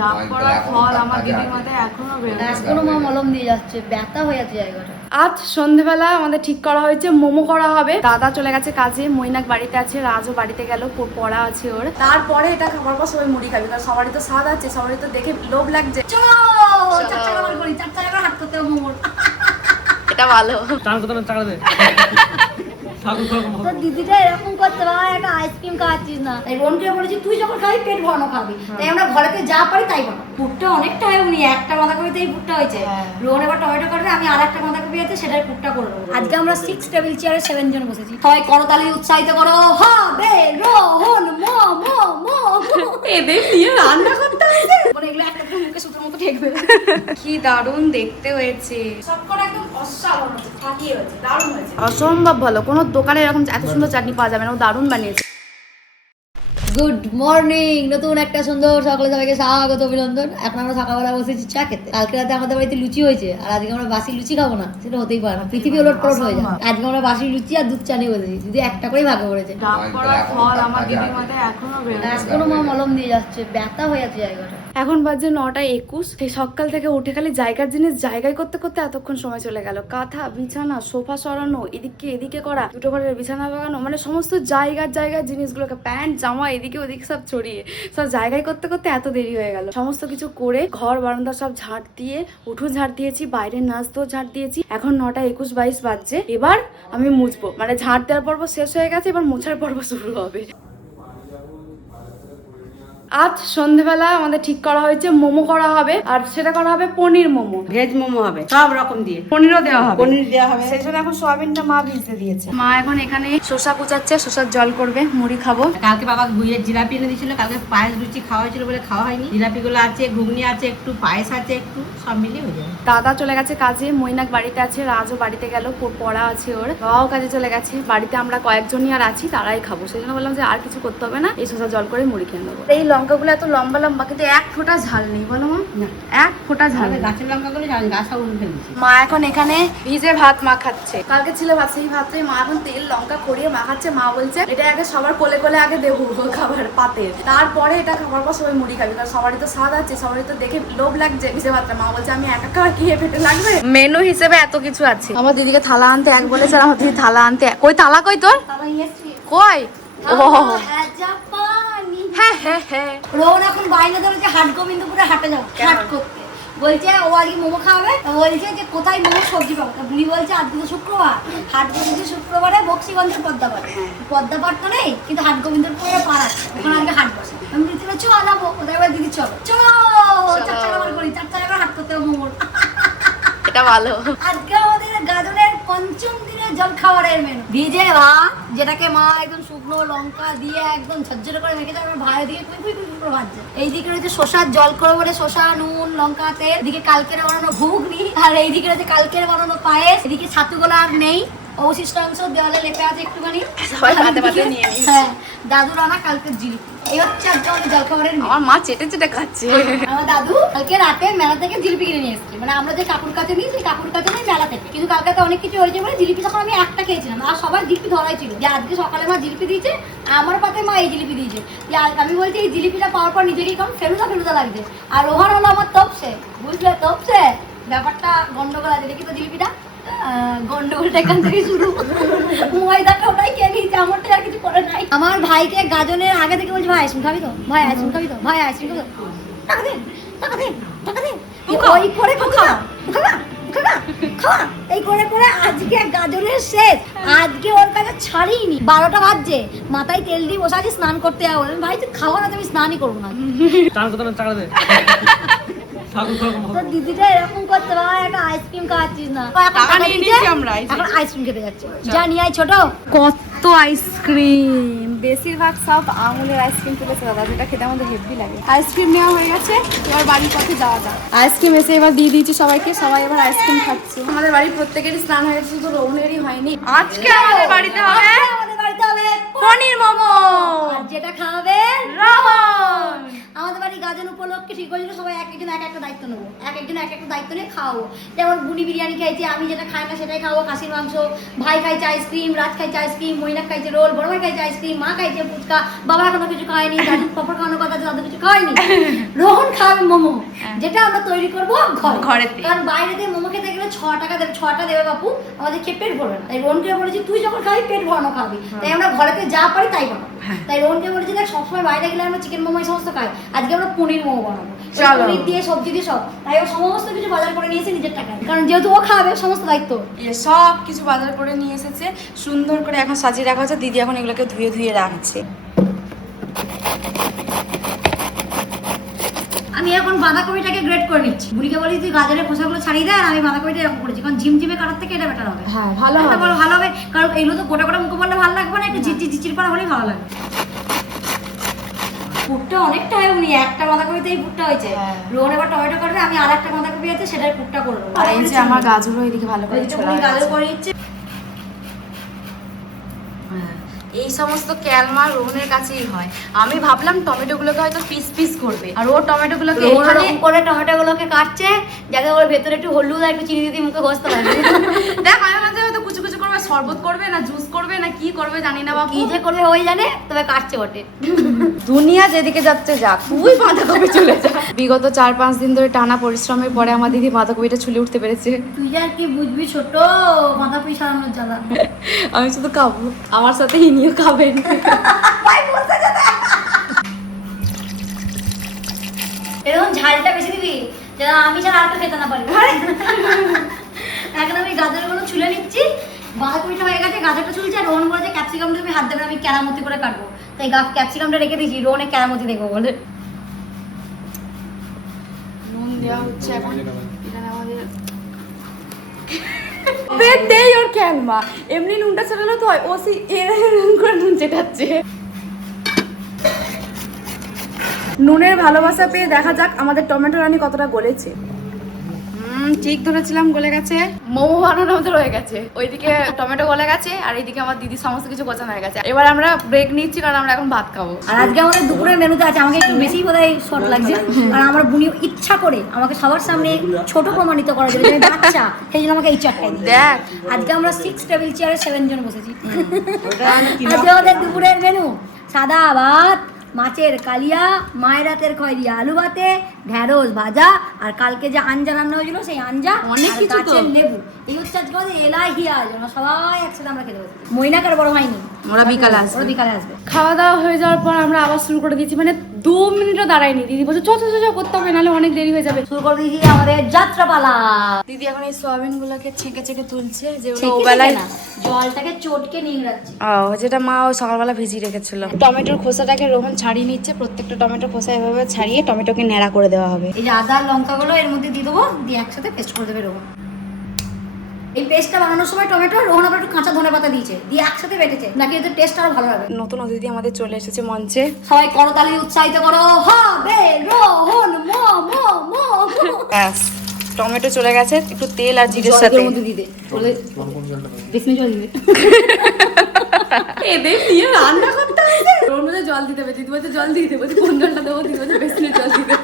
ডাব পড়া ফল আমার দিদির মাথায় এখনো এখনো মা মলম দিয়ে যাচ্ছে, ব্যথা হয়ে যাচ্ছে জায়গাটা। আজ সন্ধ্যেবেলা আমাদের ঠিক করা হয়েছে মোমো করা হবে। দাদা চলে গেছে কাজে, মৈনাক বাড়িতে আছে, রাজও বাড়িতে গেল, পড়া আছে ওর। তারপরে এটা খাবার পর সবাই মুড়ি খাবে, কারণ সবারই তো স্বাদ আছে, সবারই তো দেখে লোভ লাগছে। চলো চারটা খাবার করি, চারটা খাবার হাত করতে হবে মোমোর। এটা ভালো। তো দিদিটা এরকম করতে ভাই, একটা আইসক্রিম খাওয়াচ্ছিস না। তাই রোনকে বলেছি তুই যখন খাবি পেট ভরানো খাবি, তাই আমরা ঘরেতে যা পারি তাই বানাবো। পুরটা অনেকটা হয়, উনি একটা বাঁধাকপিতে এই পুরটা হয়েছে। রোন এবার টমেটো করবে, আমি আর একটা বাঁধাকপি আছে সেটার পুরটা করে দেবো। আজকে আমরা 6 টেবিল চেয়ারে 7 জন বসেছি। সবাই করতালি উৎসাহিত করো, হবে রোহন মো মো মো। এদের নিয়ে রান্না করতে হয়েছে, মানে এগুলো একটা মুখে সুতোর মতো ঠেকবে। কি দারুণ দেখতে হয়েছে, সবকটা একদম অসাধারণ হয়েছে, ফাটিয়ে হয়েছে, দারুণ হয়েছে, অসম্ভব ভালো। কোনো দোকানে এরকম এত সুন্দর চাটনি পাওয়া যাবে না, ও দারুণ বানিয়েছে। গুড মর্নিং, নতুন একটা সুন্দর সকালে সবাইকে স্বাগত অভিনন্দন। এখন আমরা সকালবেলা বসেছি চা খেতে। কালকে রাতে আমাদের বাড়িতে লুচি হয়েছে, আর আজকে আমরা বাসি লুচি খাবো না, সেটা হতেই পারে না, পৃথিবী ওলট পালট হয়ে যায়। আজকে আমরা বাসি লুচি আর দুধ চা নিয়ে বসেছি, যদি একটা করেই ভাগে পড়েছে। ডাব পড়া ফল আমার দিদির মাথায় এখনো মা মলম দিয়ে যাচ্ছে, ব্যথা হয়ে যাচ্ছে জায়গাটা। এখন বাজে 9:21। সেই সকাল থেকে উঠে খালি জায়গার জিনিস জায়গায় করতে করতে এতক্ষণ সময় চলে গেল। কাঁথা বিছানা সোফা সরানো, এদিকে এদিকে করা, দুটো ঘরের বিছানা বাগানো, মানে সমস্ত জায়গার জিনিসগুলোকে, প্যান্ট জামা এদিকে ওদিকে সব ছড়িয়ে সব জায়গায় করতে করতে এত দেরি হয়ে গেল। সমস্ত কিছু করে ঘর বারান্দা সব ঝাঁট দিয়ে, উঠোন ঝাঁট দিয়েছি, বাইরের নাচ তো ঝাঁট দিয়েছি। এখন 9:21-22 বাজছে। এবার আমি মুছবো, মানে ঝাঁট দেওয়ার পর্ব শেষ হয়ে গেছে, এবার মোছার পর্ব শুরু হবে। আজ সন্ধ্যেবেলা আমাদের ঠিক করা হয়েছে মোমো করা হবে, আর সেটা করা হবে পনির মোমো, ভেজ মোমো হবে সব রকম দিয়ে, পনিরও দেওয়া হবে। পনির দেওয়া হবে। সেই জন্য এখন সোয়াবিনটা মা ভিজতে দিয়েছে। মা এখন এখানে শসা কুচাচ্ছে, শসার জল করবে, মুড়ি খাবো। কালকে বাবা গুইয়ের জিলাপি এনে দিয়েছিল, কালকে পায়েস লুচি খাওয়া হয়েছিল বলে খাওয়া হয়নি। জিলাপি গুলো আছে, ঘুগনি আছে, একটু পায়েস আছে, একটু সব মিলিয়ে হয়ে যাবে। দাদা চলে গেছে কাজে, মৈনাক বাড়িতে আছে, রাজও বাড়িতে গেল, পড়া আছে ওর, বাবাও কাজে চলে গেছে। বাড়িতে আমরা কয়েকজনই আর আছি, তারাই খাবো। সেই জন্য বললাম যে আর কিছু করতে হবে না, এই শসা জল করে মুড়ি খেয়ে নেবো। এই লঙ্কাগুলো এত লম্বা লম্বা, কিন্তু এক ফোঁটা ঝাল নেই, বলো মা? এক ফোঁটা ঝাল নেই। গাছের লঙ্কা গুলো গাছ সব উঠে দিচ্ছি। মা এখন এখানে ভিজে ভাত মাখাচ্ছে, কালকে ছিল ভাত, সেই ভাতটাই মা এখন তেল লঙ্কা করিয়ে মাখাচ্ছে। মা বলছে এটা আগে সবার কোলে কোলে আগে দেবো খাবার পাতে, তারপরে এটা খাবার পর সবাই মুড়ি খাবে, কারণ সবারই তো স্বাদ আছে, সবারই তো দেখে লোভ লাগছে ভিজে ভাতটা। মা বলছে আমি একা খাওয়া কি পেটে লাগবে, মেনু হিসেবে এত কিছু আছে। আমার দিদিকে থালা আনতে এক বলেছে, আর আমার দিদি থালা আনতে কই, থালা কই তোর, কই? ও হ্যাঁ হ্যাঁ হ্যাঁ। রোহন এখন বাইরে ধরেছে হাট গোবিন্দপুরে হাটে যাবো হাট করতে, বলছে ও আজকে মোমো খাওয়াবে। বলছে যে কোথায় মোমো সবজি পাবো, বুড়ি বলছে আজকে তো শুক্রবার, হাট বসেছে শুক্রবারে বক্সিগঞ্জের পদ্মাপাড়। পদ্মাপাড় তো নেই, কিন্তু হাট গোবিন্দপুরে পাড় আছে, ওখানে আজকে হাট বসে। আমি দিদি চলো যাবো, কোথায় এবার দিদি চলো চলো চারটা খাবার করি, চারটা খাবার হাট করতে হবে মোমোর। এটা ভালো। আজকে আমাদের গাজনের পঞ্চম দিনের জল খাবারের মেনু ভিজে ভাত, যেটাকে মা একদম শুকনো লঙ্কা দিয়ে একদম ঝরঝরে করে মেখেছে, আমার ভাই দিয়ে কুই ভাজছে। এইদিকে রয়েছে শসার জল করে বলে শসা নুন লঙ্কা তেল, এদিকে কালকের বানানো ঘুগনি, আর এইদিকে রয়েছে কালকের বানানো পায়েস। এদিকে ছাতুগুলো আর নেই, অবশিষ্টাংশ দেওয়ালে লেপে আছে একটুখানি, সবাই পাতে পাতে নিয়ে নিয়েছে। হ্যাঁ, দাদুর আনা কালকের জিলিপি। এই হচ্ছে আজকে আমাদের জলখাবারের মেনু। আমার মা চেটে চেটে খাচ্ছে। আমার দাদু কালকে রাতে মেলা থেকে জিলিপি কিনে নিয়ে এসেছে, মানে আমরা যে কাকুর কাছে নিই সেই কাকুর কাছে নেই মেলা থেকে। কিন্তু কালকে তো অনেক কিছু হয়েছে বলে জিলিপি তখন আমি একটা খেয়েছিলাম, আর সবাই জিলিপি ধরাই ছিল যে আজকে সকালে মা জিলিপি দিয়েছে, আমার পাতে মা এই জিলিপি দিয়েছে। আমি বলছি এই জিলিপিটা পাওয়ার পর নিজেকেই কেমন ফেলুদা লাগছে। আর ওখানে হলো আমার তপসে, বুঝলে তপসে ব্যাপারটা গন্ডগোল আছে। দেখি তো জিলিপিটা, গন্ডগোলটা এখান থেকে শুরু। ময়দাটা ওটাই খেয়ে নিয়েছে, আমারটা আর কিছু করে নাই। আমার ভাইকে গাজনের আগে থেকে বলছি ভাই আইসক্রিম খাবি তো, ভাই আইসক্রিম খাবি তো, ভাই আইসক্রিম খাবি তো, টাকা দে টাকা দে টাকা দে, ওই করে খাওয়া খাওয়া এই করে করে আজকে গাজনের শেষ। আজকে ওর কাছে ছাড়িনি। 12টা বাজছে, মাথায় তেল দিয়ে বসে আছি স্নান করতে যাবো। ভাই তুই খাওয়া না, তুমি স্নানই করবো না। দিদিটা এরকম করতে ভাই, একটা আইসক্রিম খাওয়াচ্ছিস না, এখন আইসক্রিম খেতে যাচ্ছে। যা নিয়ে আয় ছোট। কত আইসক্রিম, বেশিরভাগ সব আমুলের আইসক্রিম তুলেছে দাদা, যেটা খেতে আমাদের হেভি লাগে। আইসক্রিম নেওয়া হয়ে গেছে, এবার বাড়ির পথে যাওয়া যাক। আইসক্রিম এসে এবার দিয়ে দিয়েছি সবাইকে, সবাই এবার আইসক্রিম খাচ্ছে। আমাদের বাড়ির প্রত্যেকেরই স্নান হয়ে গেছে, শুধু রৌনেরই হয়নি। আজকে আমাদের বাড়িতে হবে পনির মোমো, যেটা খাবে রোহন। আমাদের বাড়ি গাজন উপলক্ষে ঠিক হয়েছিল সবাই এক একজন এক একটা দায়িত্ব নেবো, এক একজন এক একটা দায়িত্ব নিয়ে খাওয়াবো। যেমন বুনি বিরিয়ানি খাইছি, আমি যেটা খাই না সেটাই খাবো, খাসির মাংস, ভাই খাইছে আইসক্রিম, রাজ খাইছে আইসক্রিম, মৈনাক খাইছে রোল, বড় ভাই খাইছে আইসক্রিম, মা খাইছে ফুচকা, বাবা এখনো কিছু খায়নি, দাদু পাপড় খাওয়ানোর কথা আছে, দাদু কিছু খায়নি। রোহন খাবে মোমো, যেটা আমরা তৈরি করবো ঘরেতে। কারণ বাইরে দিয়ে মোমো খেতে গেলে 6 টাকা দেবে, 6টা দেবে বাপু, আমাদের খেয়ে পেট ভরবে না। তাই রোহনকে বলেছি তুই যখন খাবি পেট ভরানো খাবি, তাই আমরা ঘরেতে যা পারি তাই বানাবো। তাই রোহনকে বলেছি দেখ সবসময় বাইরে গেলে আমরা চিকেন মোমো এই সমস্ত খাই, আজকে আমরা পনির মোমো বানাবো, চলো। পনির দিয়ে সবজি দিয়ে সব। তাই ও সমস্ত কিছু বাজার করে নিয়েছে নিজের টাকায়, কারণ যেহেতু ও খাবে সমস্ত দায়িত্ব। সব কিছু বাজার করে নিয়ে এসেছে, সুন্দর করে এখন সাজিয়ে রাখা হচ্ছে। দিদি এখন এগুলোকে ধুয়ে ধুয়ে রাখছে। আমি এখন বাঁধাকপিটাকে গ্রেড করে নিচ্ছি। বুড়িকে বলি তুই গাজরের খোসাগুলো ছাড়িয়ে দেয়, আর আমি বাঁধাকপিটা এরকম করেছি, কারণ ঝিমঝিমে কাটার থেকে এটা বেটার হবে। হ্যাঁ ভালো হবে। ভালো হবে, কারণ এগুলো তো গোটা গোটা মুখে পড়লে ভালো লাগবে না, একটু ঝিরঝির ঝিরঝির করা হলেই ভালো লাগে। পুরটা অনেকটা হয়, উনি একটা বাঁধাকপিতে এই পুরটা হয়েছে। হ্যাঁ। রোহন এবার টমেটো করবে, আমি আর একটা বাঁধাকপি আছে সেটার পুরটা করবো। আর এই যে আমার গাজরও এদিকে ভালো করে ছোলা গাজর আছে। করে নিচ্ছে। এই সমস্ত ক্যালমা রোহনের কাছেই হয়। আমি ভাবলাম টমেটোগুলোকে হয়তো পিস পিস করবে, আর ও টমেটোগুলোকে এখানে এরকম করে টমেটোগুলোকে কাটছে, যাতে ওর ভেতরে একটু হলুদ আর একটু চিনি দিয়ে মুখে ঘষতে পারবে। দেখ আমি ভাবছি হয়তো কুচু কুচু করবে, শরবত করবে না জুস করবে না কি করবে জানি না বাবা। কি যে করবে ওই জানে, তবে কাটছে বটে। দুনিয়া যেদিকে যাচ্ছে যাক, তুই বাঁধাকপি চলে যা। বিগত 4-5 দিন ধরে টানা পরিশ্রমের পরে আমার দিদি বাঁধাকপিটা ছুলে উঠতে পেরেছে। তুই আর কি বুঝবি ছোট, বাঁধাকপি সারানোর জ্বালা। আমি শুধু খাবো, আমার সাথে ইনিও খাবেন। এরকম ঝালটা বেশি দিবি, যেন আমি ছাড়া আর কেউ খেতে না পারি। এখন আমি গাজরগুলো ছুলে নিচ্ছি, বাঁধাকপিটা হয়ে গেছে, গাজরটা ছুলছে, আর রোহন বলেছে ক্যাপসিকামটা তুমি হাত দেবে না, আমি কেরামতি করে কাটবো। তাই ক্যাপসিকামটা রেখে দিয়েছি, রোহনে কেরামতি দেখবো বলে। নুন দেওয়া হচ্ছে এখন এখানে আমাদের। দেই ওর ক্যালমা এমনি নুনটা ছেড়ানো তো হয়, ও এরকম করে নুন চেটাচ্ছে। নুনের ভালোবাসা পেয়ে দেখা যাক আমাদের টমেটো রানি কতটা গলেছে। ঠিক ধরেছিলাম, গলে গেছে। মোমো বানানো আমাদের হয়ে গেছে, ওইদিকে টমেটো গলে গেছে, আর এইদিকে আমার দিদি সমস্ত কিছু গোছানো হয়ে গেছে। এবার আমরা ব্রেক নিচ্ছি, কারণ আমরা এখন ভাত খাবো। আর আজকে আমাদের দুপুরের মেনুতে আছে, আমাকে একটু বেশি বোধহয় শর্ট লাগছে, কারণ আমার বুনি ইচ্ছা করে আমাকে সবার সামনে ছোট প্রমাণিত করার জন্য, যে আমি বাচ্চা, সেই জন্য আমাকে এই চারটাই দিই। দেখ আজকে আমরা 6 টেবিল চেয়ারে 7 জন বসেছি। আজকে আমাদের দুপুরের মেনু সাদা ভাত, মাছের কালিয়া, মায়ের হাতের খয়রিয়া আলু ভাতে, ঢেঁড়স ভাজা, আর কালকে যে আঞ্জা রান্না হয়েছিল সেই আঞ্জা, অনেক আর কিছু তো। গাছের লেবু। এই হচ্ছে আজকে আমাদের এলাহি আয়োজন, সবাই একসাথে আমরা খেতে বসেছি। মৈনাক আর বড় হয়নি, ওরা বিকালে আসবে। ওরা বিকালে আসবে। খাওয়া দাওয়া হয়ে যাওয়ার পর আমরা আবার শুরু করে দিয়েছি, মানে 2 মিনিটও দাঁড়ায়নি। দিদি বলছে চ করতে হবে, নাহলে অনেক দেরি হয়ে যাবে। শুরু করে দিয়েছি আমাদের যাত্রাপালা। দিদি এখন এই সোয়াবিন গুলোকে ছেঁকে ছেঁকে তুলছে, যে ছেঁকে ওবেলায় ছেঁকে না, জলটাকে চটকে নিংড়াচ্ছে। যেটা মা ওই সকালবেলা ভিজিয়ে রেখেছিল। টমেটোর খোসাটাকে রোহন ছাড়িয়ে নিচ্ছে, প্রত্যেকটা টমেটোর খোসা এভাবে ছাড়িয়ে টমেটোকে ন্যাড়া করে দেওয়া হবে। এই যে আদা আর লঙ্কাগুলো এর মধ্যে দিয়ে দেবো, দিয়ে একসাথে পেস্ট করে দেবে রোহন। এই পেস্টটা বানানোর সময় টমেটো রোহন আবার একটু কাঁচা ধনে পাতা দিয়েছে, দিয়ে একসাথে বেটেছে, নাকি এদের টেস্ট আরো ভালো হবে। নতুন অতিথি আমাদের চলে এসেছে মঞ্চে। সবাই করতালি উৎসাহিত করো, হবে রোহন মো মো মো। ব্যাস টমেটো চলে গেছে, একটু তেল আর জিরের জল সাথে এর মধ্যে দিয়ে দে, বলে বিসমি জল দিবে। এদের নিয়ে রান্না করতে হবে, ওর মধ্যে জল দিতে হবে। দিদি বলছে জল দিয়ে দেবো, কোন জলটা দেবো? দিদি বলছে বেসনের জল দিতে।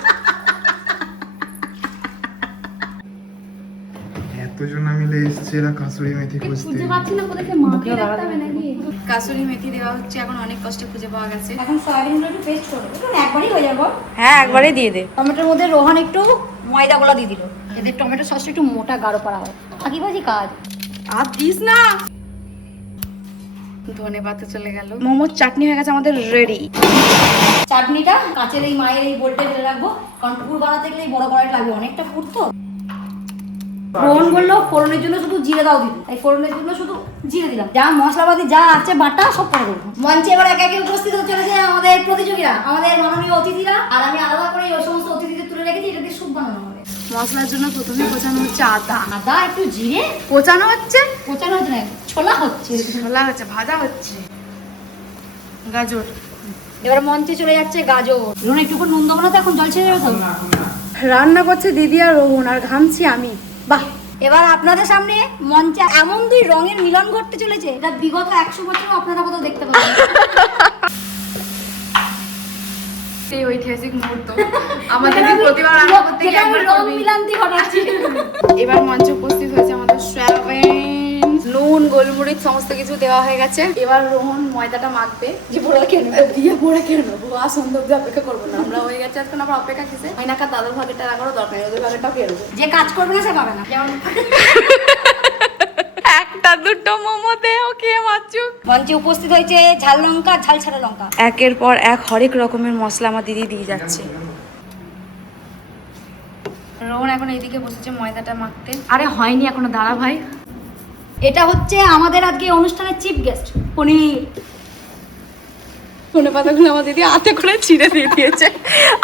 এতজনা মিলে এসছে এরা কাসুরি মেথি খুঁজতে। খুঁজে পাচ্ছি না, কোথায় মাখিয়ে রাখতে হবে নাকি? কাসুরি মেথি দেওয়া হচ্ছে, এখন অনেক কষ্টে খুঁজে পাওয়া গেছে। এখন সয়াবিনগুলো একটু পেস্ট করো, এখন একবারই হয়ে যাবো। হ্যাঁ একবারে দিয়ে দে। টমেটোর মধ্যে রোহন একটু ময়দাগুলো দিয়ে দিল, যাতে টমেটো সসটা একটু মোটা গাঢ় করা হয়। ফাঁকিবাজি কাজ। আর দিস না। ধনে পাতা চলে গেল, মোমোর চাটনি হয়ে গেছে আমাদের রেডি। চাটনিটা কাঁচের এই মায়ের এই বোলটা ফেলে রাখবো, কারণ পুর বানাতে গেলে এই বড় কড়াইটা লাগবে, অনেকটা পুর তো। রোহন বললো ফোড়নের জন্য শুধু জিরে দাও দিদি, তাই ফোড়নের জন্য শুধু জিরে দিলাম, যা মশলাপাতি যা আছে বাটা সব করে দেবো। মঞ্চে এবার একে একে উপস্থিত হতে চলেছে আমাদের প্রতিযোগীরা, আমাদের মাননীয় অতিথিরা, আর আমি আলাদা করে ওই সমস্ত অতিথিদের তুলে রেখেছি, এটা দিয়ে স্যুপ বানানো হবে। মশলার জন্য প্রথমে কোচানো হচ্ছে আদা, আদা একটু জিরে, কোচানো হচ্ছে, কোচানো হচ্ছে না, ছোলা হচ্ছে, ছোলা হচ্ছে, ভাজা হচ্ছে, গাজর। এবার মঞ্চে চলে যাচ্ছে গাজর। রোহন একটু করে নুন দেবো না তো, এখন জল ছেড়ে যাবে তো। রান্না করছে দিদি আর রোহন, আর ঘামছি আমি। বাহ, এবার আপনাদের সামনে মঞ্চে এমন 2 রঙের মিলন ঘটতে চলেছে, এটা বিগত 100 বছরও আপনারা কোথাও দেখতে পাবেন। সেই ঐতিহাসিক মুহূর্ত আমাদের প্রতিবার রান্না করতে গিয়ে একবার রং করবি। মিলান্তি ঘটাচ্ছি। এবার মঞ্চে উপস্থিত হয়েছে আমাদের সোয়াবিন, নুন, গোলমরিচ সমস্ত কিছু দেওয়া হয়ে গেছে। এবার রোহন ময়দাটা মাখবে। যে পোড়া খেয়ে নেবো, দিয়ে পোড়া খেয়ে নেবো। আর সন্ধ্যা অব্দি অপেক্ষা করবো না, আমরা হয়ে গেছে এখন আবার অপেক্ষা কিসে? মাইনাকার দাদার ভাগেটা রাখারও দরকার নেই, ওদের ভাগেটাও খেয়ে নেবো। যে কাজ করবে না সে পাবে না। যেমন একটা দুটো মোমো দেও খেয়ে মাচুক। মঞ্চে উপস্থিত হয়েছে ঝাল লঙ্কা, ঝাল ছাড়া লঙ্কা। একের পর এক হরেক রকমের মশলা আমার দিদি দিয়ে যাচ্ছে। রোহন এখন এইদিকে বসেছে ময়দাটা মাখতে। আরে হয়নি এখনো, দাঁড়া ভাই। এটা হচ্ছে আমাদের আজকে অনুষ্ঠানের চিফ গেস্ট পনির। ধনে পাতাগুলো আমার দিদি হাতে করে ছিঁড়ে দিয়ে দিয়েছে।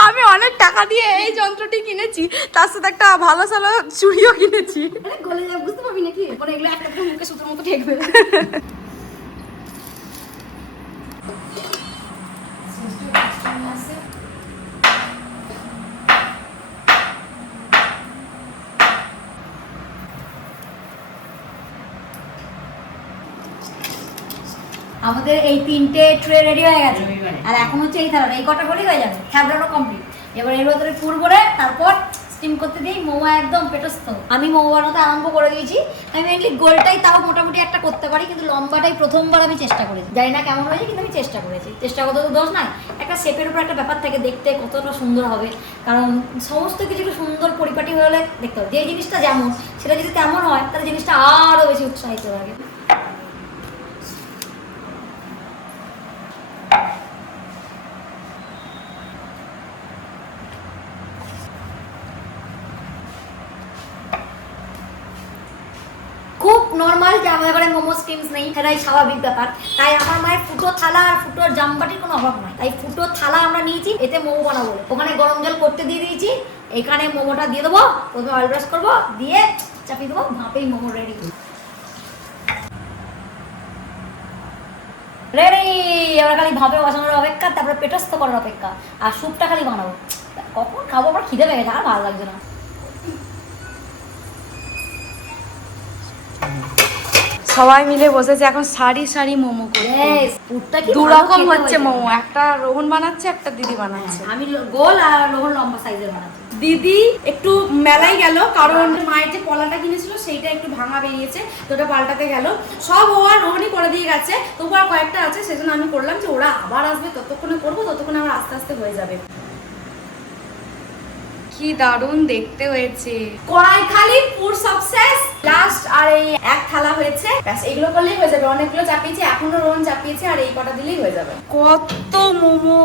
আমি অনেক টাকা দিয়ে এই যন্ত্রটি কিনেছি, তার সাথে একটা ভালো সালো চুড়িও কিনেছি। আরে গলে যায়, বুঝতে পারবি নাকি? পরে এগুলো একটা একটা মুখে সুতোর মতো ঠেকবে। আমাদের এই 3টে ট্রে রেডি হয়ে গেছে, আর এখন হচ্ছে এই থালাটা, এই কটা করেই হয়ে যাবে। থ্যাবড়ানো কমপ্লিট। এবার এর ভেতরে পুর ভরে তারপর স্টিম করতে দিই। মোমো একদম পেটস্থ। আমি মোমো বানাতে আরম্ভ করে দিয়েছি। আমি মেনলি গোলটাই তাও মোটামুটি একটা করতে পারি, কিন্তু লম্বাটাই প্রথমবার আমি চেষ্টা করেছি। জানি না কেমন হয়েছে, কিন্তু আমি চেষ্টা করেছি। চেষ্টা করতে তো দোষ নাই। একটা শেপের উপর একটা ব্যাপার থাকে, দেখতে কতটা সুন্দর হবে। কারণ সমস্ত কিছু একটু সুন্দর পরিপাটি হলে দেখতে হবে। যে জিনিসটা যেমন, সেটা যদি তেমন হয় তাহলে জিনিসটা আরও বেশি উৎসাহিত লাগে। খুব নর্মাল যে আমাদের ঘরে মোমো স্টিমস নেই, সেটাই স্বাভাবিক ব্যাপার। তাই আমার মায়ের ফুটো থালা আর ফুটো জামবাটির কোনো অভাব নাই। তাই ফুটো থালা আমরা নিয়েছি, এতে মোমো বানাবো। ওখানে গরম জল করতে দিয়ে দিয়েছি। এখানে মোমোটা দিয়ে দেবো, প্রথমে অয়েল ব্রাশ করবো, দিয়ে চাপিয়ে দেবো, ভাপেই মোমো রেডি। রেডি। এবার খালি ভাপে বসানোর অপেক্ষা, তারপরে পেটস্থ করার অপেক্ষা। আর স্যুপটা খালি বানাবো। কখন খাবো, আমার খিদে পেয়ে গেছে, আর ভালো লাগছে না। সবাই মিলে বসেছে এখন সারি সারি মোমো করে। Yes, পুরটা কি দু ভালো রকম খেতে হচ্ছে হয়েছে। মোমো, একটা রোহন বানাচ্ছে, একটা দিদি বানাচ্ছে। আমি গোল আর রোহন লম্বা সাইজের বানাচ্ছি। দিদি একটু মেলাই গেল, কারণ মায়ের যে পলাটা কিনেছিল সেইটা একটু ভাঙা বেরিয়েছে, তো ওটা পাল্টাতে গেল। সব ও আর রোহনই করে দিয়ে গেছে, তবু আর কয়েকটা আছে, সেজন্য আমি করলাম যে ওরা আবার আসবে, ততক্ষণে করবো, ততক্ষণে আমার আস্তে আস্তে হয়ে যাবে। কি দারুণ দেখতে হয়েছে। কড়াই খালি পুর সাকসেস। লাস্ট আর এই এক থালা হয়েছে, ব্যাস এগুলো করলেই হয়ে যাবে। অনেকগুলো চাপিয়েছি, এখনো রোহন চাপিয়েছে, আর এই কটা দিলেই হয়ে যাবে। কত মোমো!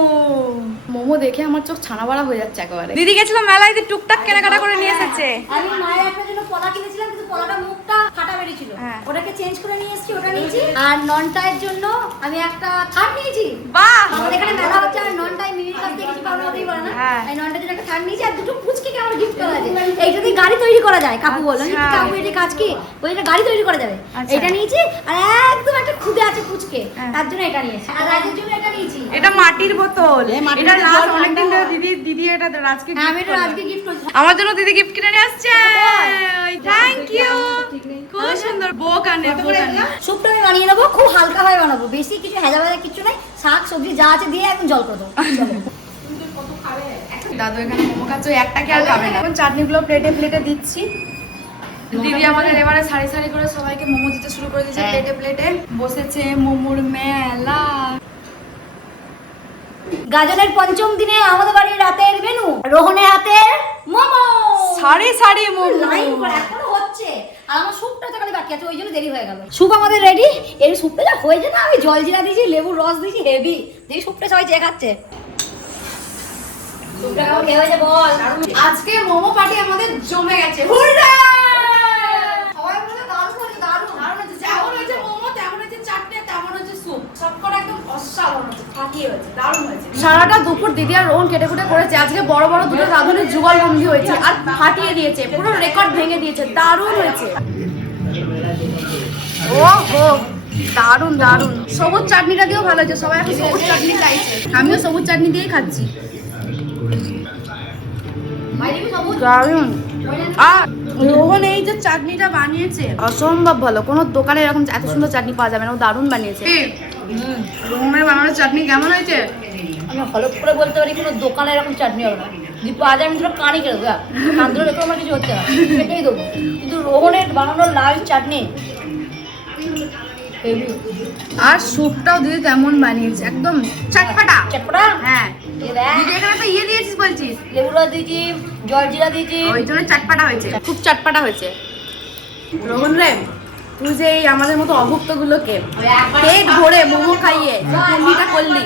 মোমো দেখে আমার চোখ ছানা বাড়া হয়ে যাচ্ছে একেবারে। দিদি গেছিল মেলায়, টুকটাক কেনাকাটা করে নিয়ে এসেছে। আমি মায়ের একটা জন্য পলা কিনেছিলাম, কিন্তু পলাটার মুখটা ফাটা বেরিয়েছিল। হ্যাঁ। ওটাকে চেঞ্জ করে নিয়ে এসেছি, ওটা নিয়েছি। আর ননটাইয়ের জন্য আমি একটা থার্ড নিয়েছি। বাহ! আমাদের এখানে মেলা হচ্ছে, আর ননটাই মিনির কাছ থেকে কিছু পাওয়া হতেই পারে না। হ্যাঁ। এই ননটার জন্য একটা থার্ড নিয়েছি, আর দুটো পুচকিকে আমার গিফট করা আছে। এইটা দিয়ে গাড়ি তৈরি করা যায়। কাকু বললো, আচ্ছা। কাকু এটা কাজ কি? ওই এটা গাড়ি তৈরি করা যাবে। আচ্ছা। এটা নিয়েছি। আর একদম একটা খুদে আছে পুচকে, হ্যাঁ। তার জন্য এটা নিয়েছি। আর রাজের জন্য এটা নিয়েছি। এটা মাটির বোতল। এ মাটির এটা বোতল, লাস্ট জল অনেকদিন ঠান্ডা ধরে দিদি এটা রাজকে হ্যাঁ, আমি gift এটা করলো। রাজকে গিফট করেছি। আমার জন্য দিদি গিফট কিনে নিয়ে আসছে। Thank you. খুব সুন্দর বোক আনে বোক আনে। স্যুপটা আমি বানিয়ে নেবো, খুব হালকা ভাবে বানাবো। বেশি কিছু হেজা ভেজা কিছু নাই। শাক সবজি যা আছে দিয়ে একদম জল করে দেবো। দাদু এখানে মোমো খাচ্ছে, ওই একটা কি আর খাবে না। এখন চাটনিগুলো প্লেটে প্লেটে দিচ্ছি। দিদি আমাদের এবারে সারি সারি করে সবাইকে মোমো দিতে শুরু করে দিয়েছে। প্লেটে প্লেটে বসেছে মোমোর মেলা। গাজনের পঞ্চম দিনে আমাদের বাড়ির রাতের মেনু রোহনের হাতের মোমো। সারি সারি মোমো। লাইন করে এখনো হচ্ছে, আর আমার স্যুপটা তো খালি বাকি আছে, ওই জন্য দেরি হয়ে গেল। স্যুপ আমাদের রেডি। এই স্যুপটা যা হয়েছে না, আমি জল জিরা দিয়েছি, লেবুর রস দিয়েছি, হেভি। দেখি স্যুপটা সবাই চেয়ে খাচ্ছে। স্যুপটা কেমন খেয়ে হয়েছে বল। আজকে মোমো পার্টি আমাদের জমে গেছে। হুররা! সবাই বলে দারুণ হয়েছে, দারুণ। দারুণ হয়েছে। যেমন হয়েছে মোমো, তেমন হয়েছে চাটনি, তেমন হয়েছে স্যুপ। সবকটা একদম অসাধারণ হয়েছে, ফাটিয়ে হয়েছে, দারুণ হয়েছে। সারাটা দুপুর দিদি আর রোহন কেটে কুটে করেছে। আজকে বড় বড় দুটো রাঁধুনির যুগলবন্দি হয়েছে, আর ফাটিয়ে দিয়েছে, পুরো রেকর্ড ভেঙে দিয়েছে। দারুণ হয়েছে। ওহো, দারুণ দারুণ। সবুজ চাটনিটা দিয়েও ভালো হয়েছে, সবাই এখন সবুজ চাটনি চাইছে। আমিও সবুজ চাটনি দিয়েই খাচ্ছি। দারুণ। আর রোহন এই যে চাটনিটা বানিয়েছে অসম্ভব ভালো, কোনো দোকানে এরকম এত সুন্দর চাটনি পাওয়া যাবে না। ও দারুণ বানিয়েছে। রোহনের বানানোর চাটনি কেমন হয়েছে? আমি হলপ করে বলতে পারি কোনো দোকানে এরকম চাটনি হবে না। যদি পাওয়া যায় আমি ধরো কানই কেটে দেবো, কান ধরে রেখে আমার কিছু হচ্ছে না, কেটেই দেবো। কিন্তু রোহনের বানানোর লাল চাটনি হেভি। আর স্যুপটাও দিদি তেমন বানিয়েছে, একদম চটপটা। চটপটা। হ্যাঁ এই দেখ, দিদি এখানে তো ইয়ে দিয়েছিস বলছিস, লেবুরা দিয়েছি, জলজিরা দিয়েছি। ওই জন্য চটপটা হয়েছে, খুব চটপটা হয়েছে। রোহন রে, তুই যে এই আমাদের মতো অভুক্ত গুলোকে পেট ভরে মোমো খাইয়ে পুণ্যিটা করলি,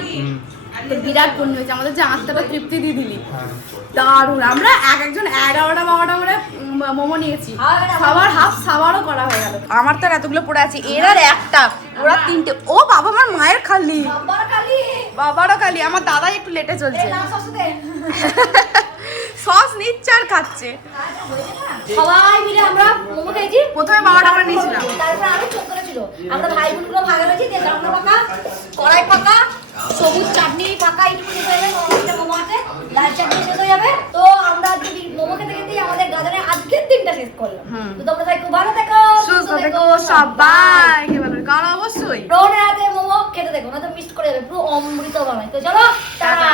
তোর বিরাট পুণ্য হয়েছে। আমাদের যে আত্মাটা তৃপ্তি দিয়ে দিলি, দারুণ। আমরা একজন 11টা 12টা করে মোমো নিয়েছি, খাবার হাফ সাবারও করা হয়ে গেল। আমার তো আর এতগুলো পড়ে আছে, এর আর একটা, ওরা 3টে। ও বাবা, আমার মায়ের খালি, বাবার খালি, বাবারও খালি। আমার দাদাই একটু লেটে চলছে, এই নাও সস দে। সস নিচ্ছে আর খাচ্ছে। সবাই মিলে আমরা মোমো খেয়েছি। প্রথমে 12টা করে নিয়েছিলাম, তারপরে আরো 14 ছিল। আমরা ভাই বোনগুলো ভাগে হয়েছি, দিয়ে রান্না ফাঁকা, কড়াই ফাঁকা, সবুজ চাটনি ফাঁকা, একটু শেষ হয়ে যাবে। একটা মোমো আছে, লাল চাটনি শেষ হয়ে যাবে। তো আমরা যদি মোমো খেতে খেতেই আমাদের গাজনে আজকের দিনটা শেষ করলাম। তো তোমরা সবাই খুব ভালো থেকো, সুস্থ থেকো, সবাইকে ভালো রেখো। আর অবশ্যই রোহনের হাতে মোমো খেতে দেখো, না তো মিস করে যাবে, পুরো অমৃত বানাই। তো চলো, টাটা।